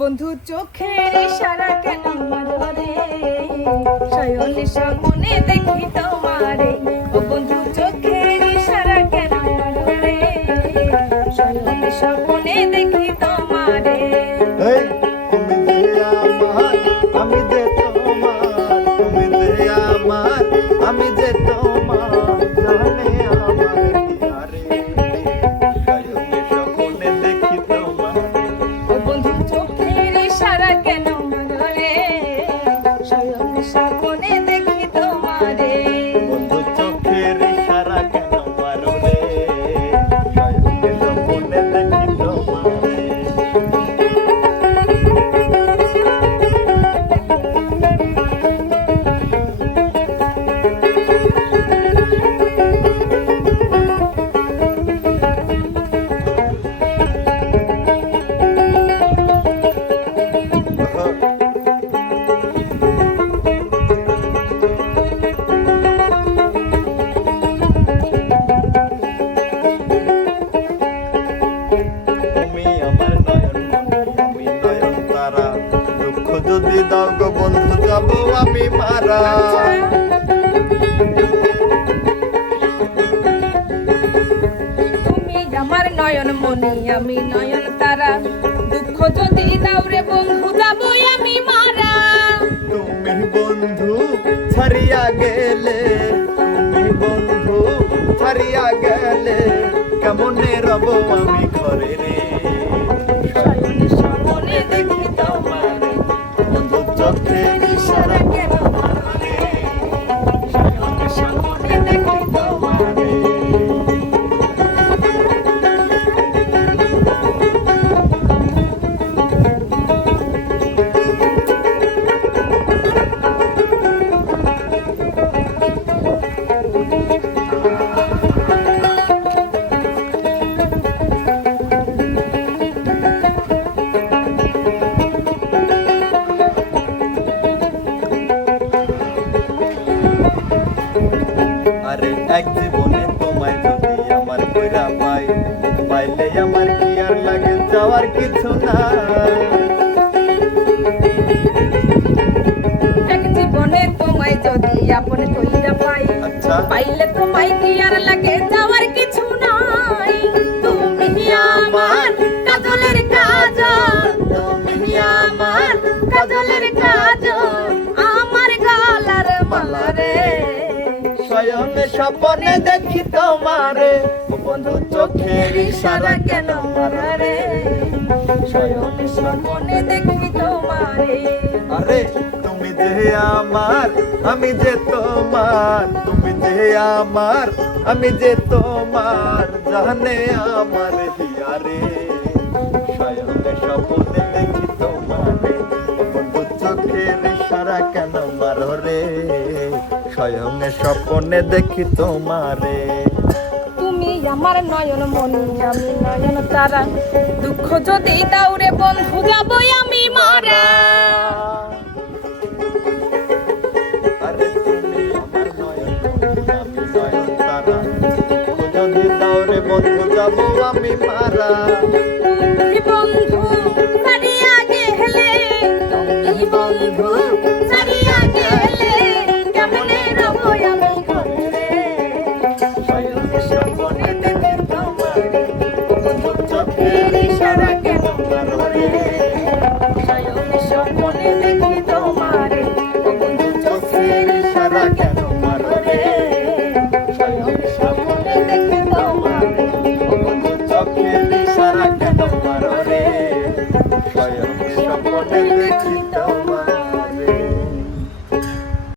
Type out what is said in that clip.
বন্ধু চোখের ইশারা কেন মারে, শয়নে স্বপ্নে দেখি তোমারে। ও বন্ধু চোখের ইশারা কেন মারে, শয়নে স্বপ্নে দেখি তোমারে। তুমি যে আমার, আমি যে তোমার, তুমি যে আমার, আমি যে তোমার, জানে আমার দিয়ারে, শয়নে স্বপ্নে দেখি তোমারে। ও বন্ধু চোখের ইশারা কেন মারে, শয়নে স্বপ্নে দেখি তোমারে। বন্ধু চোখের ইশারা কেন মারো রে, শয়নে স্বপ্নে দেখি তোমারে। যদি দাও গো বন্ধু যাব আমি মারা। তুমি আমার নয়ন মনি, আমি নয়ন তারা, দুঃখ যদি দাও রে বন্ধু যাবো আমি মারা। তুমি বন্ধু ছাড়িয়া গেলে, তুমি বন্ধু ছাড়িয়া গেলে, কেমনে রব আমি ঘরে রে, শয়নে স্বপ্নে দেখি তোমারে। বন্ধু চোখের ইশারা কেন মারে, শয়নে স্বপ্নে দেখি তোমারে। আরে এক জীবনে তোমায় যদি আমার কইরা পাই, পাইলে আমার কি আর লাগে, যাওয়ার কিছু নাই। এক জীবনে তোমায় যদি আপন কইরা পাই, আচ্ছা পাইলে তোমায় কি আর লাগে, যাওয়ার কিছু নাই। তুমি আমার কাজলের কাজল, তুমি আমার কাজলের কাজল, আমার গলার মালা রে। শয়নে স্বপ্নে দেখি তোমারে, ও বন্ধু চোখের ইশারা কেন মারে, শয়নে স্বপ্নে দেখি তোমারে। আরে তুমি যে আমার, আমি যে তোমার, তুমি যে আমার, আমি যে তোমার, জানে আমার হিয়ারে, শয়নে স্বপ্নে দেখি তোমারে। ও বন্ধু চোখের ইশারা কেন মারো রে, শয়নে স্বপ্নে দেখি তোমারে। তুমি আমার নয়ন মনি, আমি নয়ন তারা, দুঃখ যদি দাও রে বন্ধু যাবো আমি মারা। আরে তুমি আমার নয়ন মনি, আমি নয়ন তারা, যদি দাও রে বন্ধু যাব আমি মারা। তুমি বন্ধু ছাড়িয়া গেলে, তুমি বন্ধু ছাড়িয়া গেলে, কেমনে রব আমি ঘরে রে, শয়নে স্বপ্নে দেখি তোমারে। ও বন্ধু চোখের ইশারা কেন মারে, শয়নে স্বপ্নে দেখি তোমারে। ও বন্ধু চোখের ইশারা কেন মারে, শয়নে স্বপ্নে দেখি তোমারে। ও বন্ধু চোখের ইশারা কেন মারো রে, শয়নে স্বপ্নে